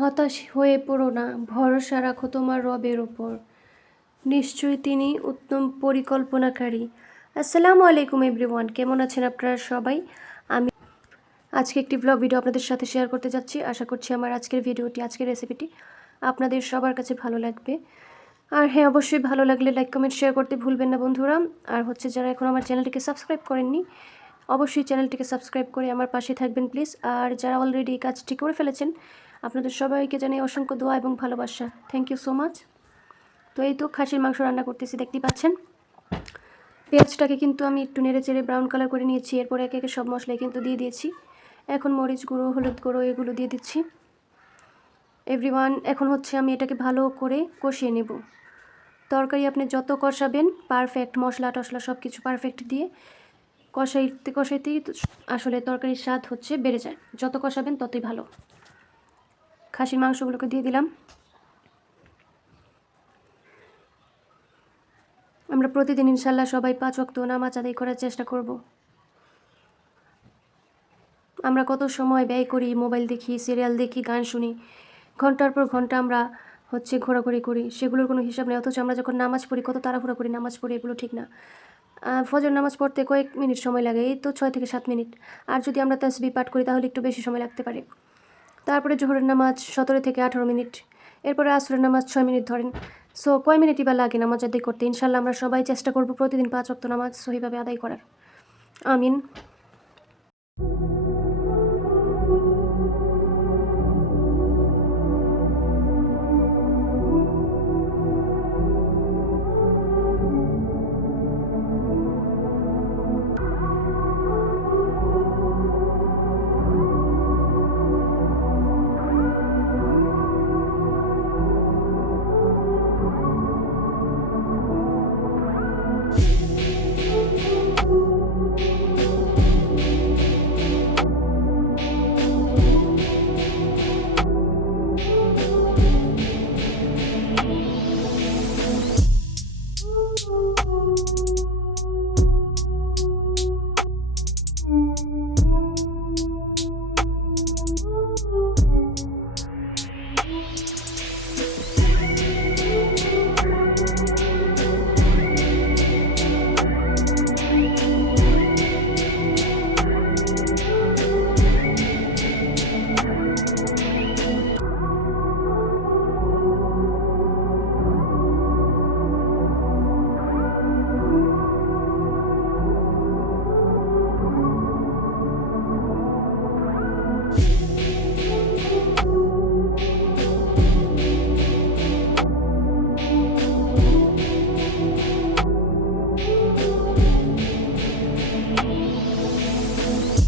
হতাশ হয়ে পড়ো না, ভরসা রাখো তোমার রবের ওপর। নিশ্চয়ই তিনি উত্তম পরিকল্পনাকারী। আসসালামু আলাইকুম এভরিওয়ান, কেমন আছেন আপনারা সবাই? আমি আজকে একটি ব্লগ ভিডিও আপনাদের সাথে শেয়ার করতে যাচ্ছি। আশা করছি আমার আজকের রেসিপিটি আপনাদের সবার কাছে ভালো লাগবে। আর হ্যাঁ, অবশ্যই ভালো লাগলে লাইক কমেন্ট শেয়ার করতে ভুলবেন না বন্ধুরা। আর যারা এখন আমার চ্যানেলটিকে সাবস্ক্রাইব করেননি, অবশ্যই চ্যানেলটিকে সাবস্ক্রাইব করে আমার পাশে থাকবেন প্লিজ। আর যারা অলরেডি এই কাজটি করে ফেলেছেন, আপনাদের সবাইকে জানাই অসংখ্য দোয়া এবং ভালোবাসা। Thank you so much. তো এই তো খাসির মাংস রান্না করতেছি, দেখতেই পাচ্ছেন। পেঁয়াজটাকে কিন্তু আমি একটু নেড়ে চেড়ে ব্রাউন কালার করে নিয়েছি। এরপরে একে একে সব মশলাই কিন্তু দিয়ে দিয়েছি। এখন মরিচ গুঁড়ো, হলুদ গুঁড়ো এগুলো দিয়ে দিচ্ছি এভরিওয়ান। এখন আমি এটাকে ভালো করে কষিয়ে নেব। তরকারি আপনি যত কষাবেন, পারফেক্ট মশলা টশলা সব কিছু পারফেক্ট দিয়ে কষাইতে কষাইতেই আসলে তরকারির স্বাদ বেড়ে যায়। যত কষাবেন ততই ভালো। খাসির মাংসগুলোকে দিয়ে দিলাম। আমরা প্রতিদিন ইনশাল্লাহ সবাই 5 ওয়াক্ত নামাজ আদায় করার চেষ্টা করব। আমরা কত সময় ব্যয় করি, মোবাইল দেখি, সিরিয়াল দেখি, গান শুনি, ঘন্টার পর ঘন্টা আমরা ঘোরাঘুরি করি, সেগুলোর কোনো হিসাব নেই। অথচ আমরা যখন নামাজ পড়ি কত তাড়াহুড়া করি নামাজ পড়ি, এগুলো ঠিক না। ফজর নামাজ পড়তে কয়েক মিনিট সময় লাগে, এই তো 6 থেকে 7 মিনিট। আর যদি আমরা তাসবিহ পাঠ করি তাহলে একটু বেশি সময় লাগতে পারে। তারপরে জোহরের নামাজ 17 থেকে 18 মিনিট, এরপরে আসরের নামাজ 6 মিনিট ধরেন। সো কয় মিনিটই বা লাগে নামাজ আদায় করতে? ইনশাল্লাহ আমরা সবাই চেষ্টা করব প্রতিদিন 5 ওয়াক্ত নামাজ সহিভাবে আদায় করার। আমিন।